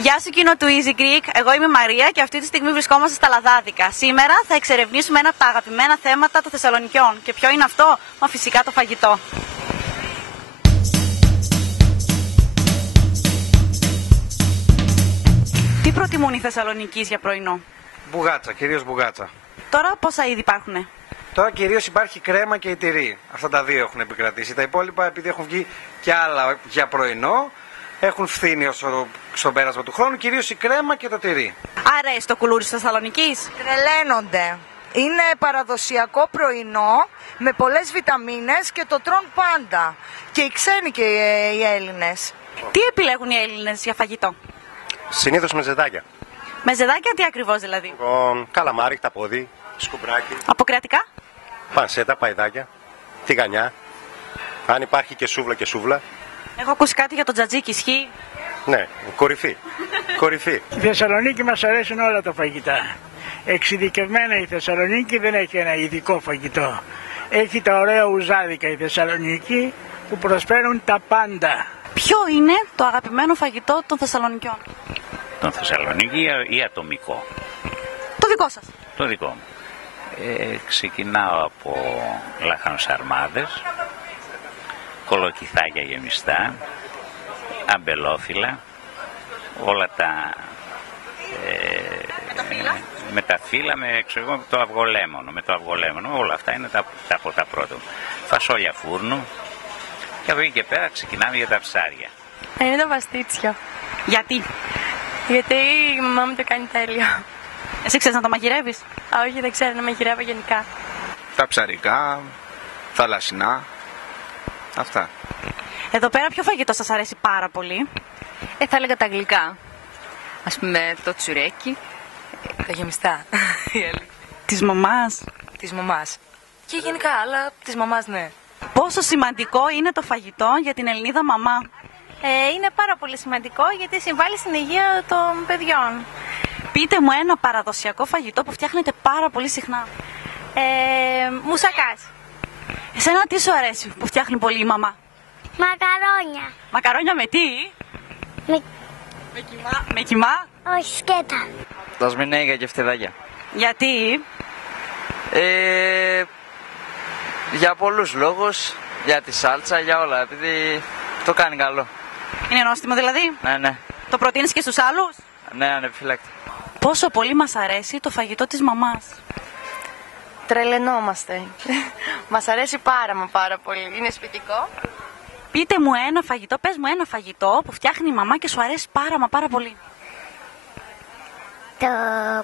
Γεια σου κοινό του Easy Greek, εγώ είμαι η Μαρία και αυτή τη στιγμή βρισκόμαστε στα Λαδάδικα. Σήμερα θα εξερευνήσουμε ένα από τα αγαπημένα θέματα των Θεσσαλονικιών. Και ποιο είναι αυτό? Μα φυσικά το φαγητό. Τι προτιμούν οι Θεσσαλονικείς για πρωινό? Μπουγάτσα, κυρίως μπουγάτσα. Τώρα πόσα είδη υπάρχουνε? Τώρα κυρίως υπάρχει κρέμα και η τυρί. Αυτά τα δύο έχουν επικρατήσει. Τα υπόλοιπα, επειδή έχουν βγει και άλλα για πρωινό, έχουν φθήνει στο πέρασμα του χρόνου, κυρίως η κρέμα και το τυρί. Αρέσει το κουλούρι της Θεσσαλονικής? Τρελαίνονται. Είναι παραδοσιακό πρωινό με πολλές βιταμίνες και το τρώνε πάντα. Και οι ξένοι και οι Έλληνες. Τι επιλέγουν οι Έλληνες για φαγητό? Συνήθως με ζεδάκια. Με ζεδάκια τι ακριβώς δηλαδή? Καλαμάρι, ταπόδι, σκουμπράκι. Από κρεατικά? Πανσέτα, παϊδάκια, τηγανιά. Αν υπάρχει και σούβλα και σούβλα. Έχω ακούσει κάτι για το τζατζίκι, ισχύει? Ναι, κορυφή. Κορυφή. Στη Θεσσαλονίκη μας αρέσουν όλα τα φαγητά. Εξειδικευμένα η Θεσσαλονίκη δεν έχει ένα ειδικό φαγητό. Έχει τα ωραία ουζάδικα η Θεσσαλονίκη που προσφέρουν τα πάντα. Ποιο είναι το αγαπημένο φαγητό των Θεσσαλονικιών? Των Θεσσαλονίκη ή ατομικό? Το δικό σας. Το δικό μου. Ξεκινάω από λαχανος αρμάδες, κολοκυθάκια γεμιστά, αμπελόφυλλα, όλα τα με τα φύλλα, με το αυγολέμονο, όλα αυτά είναι από τα πρώτα. Φασόλια φούρνου και από εκεί και πέρα ξεκινάμε για τα ψάρια. Είναι τα παστίτσια. Γιατί? Γιατί η μαμά μου το κάνει τέλειο. Εσύ ξέρεις να το μαγειρεύεις? Όχι, δεν ξέρω να μαγειρεύω γενικά. Τα ψαρικά, θαλασσινά, αυτά. Εδώ πέρα ποιο φαγητό σας αρέσει πάρα πολύ? Θα έλεγα τα γλυκά. Ας πούμε το τσουρέκι, τα γεμιστά. Της μαμάς? Της μαμάς. Και γενικά, αλλά της μαμάς ναι. Πόσο σημαντικό είναι το φαγητό για την Ελληνίδα μαμά? Είναι πάρα πολύ σημαντικό γιατί συμβάλλει στην υγεία των παιδιών. Πείτε μου ένα παραδοσιακό φαγητό που φτιάχνετε πάρα πολύ συχνά. Μουσακάς. Εσένα τι σου αρέσει που φτιάχνει πολύ η μαμά? Μακαρόνια. Μακαρόνια με τι? Με κιμά? Όχι, σκέτα. Δασμινέγα και φτεδάκια. Γιατί? Για πολλούς λόγους, για τη σάλτσα, για όλα, επειδή το κάνει καλό. Είναι νόστιμο δηλαδή? Ναι. Το προτείνεις και στους άλλους? Ναι, ανεπιφύλακτα. Πόσο πολύ μας αρέσει το φαγητό της μαμάς? Τρελαινόμαστε. Μας αρέσει πάρα πολύ. Είναι σπιτικό. Πείτε μου ένα φαγητό, πες μου ένα φαγητό που φτιάχνει η μαμά και σου αρέσει πάρα πολύ. Το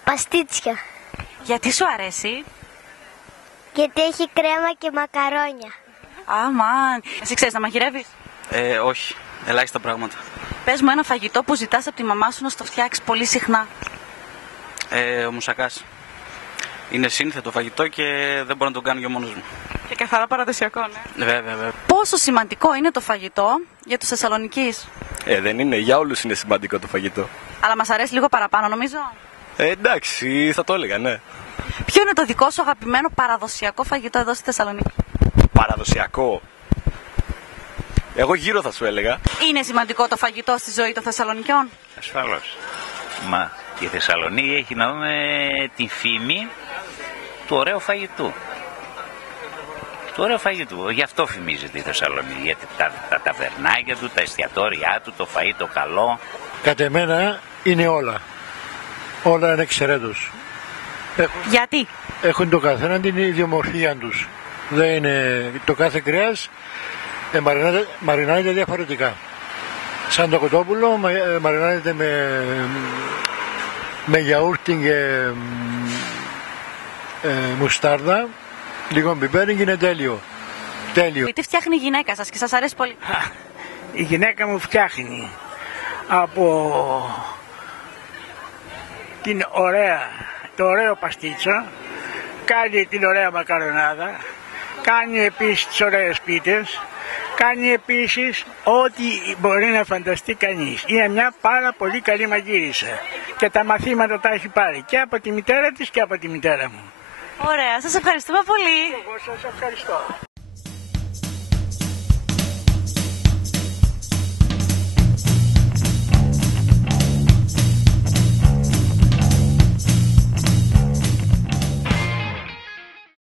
παστίτσια. Γιατί σου αρέσει? Γιατί έχει κρέμα και μακαρόνια. Αμάν. Εσύ ξέρεις να μαγειρεύεις? Όχι, ελάχιστα πράγματα. Πες μου ένα φαγητό που ζητάς από τη μαμά σου να στο φτιάξει πολύ συχνά. Ο μουσακάς. Είναι σύνθετο φαγητό και δεν μπορώ να το κάνω για μόνος μου. Και καθαρά παραδοσιακό, ναι. Βέβαια. Πόσο σημαντικό είναι το φαγητό για τους Θεσσαλονικείς? Δεν είναι, για όλους είναι σημαντικό το φαγητό. Αλλά μας αρέσει λίγο παραπάνω νομίζω. Εντάξει, θα το έλεγα, ναι. Ποιο είναι το δικό σου αγαπημένο παραδοσιακό φαγητό εδώ στη Θεσσαλονίκη? Παραδοσιακό. Εγώ γύρω θα σου έλεγα. Είναι σημαντικό το φαγητό στη ζωή των Θεσσαλονικιών? Ασφαλώς. Μα η Θεσσαλονίκη έχει να δούμε τη φήμη του ωραίου φαγητού. Του ωραίου φαγητού. Γι' αυτό φημίζεται η Θεσσαλονίκη. Γιατί τα ταβερνάκια του, τα εστιατόρια του, το φαΐ το καλό. Κατ' εμένα είναι όλα. Όλα είναι εξαιρέτως. Γιατί? Έχουν το καθένα την ιδιομορφία τους. Δεν είναι, το κάθε κρέας μαρινάρεται διαφορετικά. Σαν το κοτόπουλο μαρινάρεται με γιαούρτι και μουστάρδα, λίγο πιπέρι και είναι τέλειο. Τι φτιάχνει η γυναίκα σας και σας αρέσει πολύ? Η γυναίκα μου φτιάχνει από το ωραίο παστίτσο, κάνει την ωραία μακαρονάδα, κάνει επίσης τις ωραίες πίτες, κάνει επίσης ό,τι μπορεί να φανταστεί κανείς. Είναι μια πάρα πολύ καλή μαγείρισα και τα μαθήματα τα έχει πάρει και από τη μητέρα της και από τη μητέρα μου. Ωραία, σας ευχαριστούμε πολύ. Εγώ σας ευχαριστώ.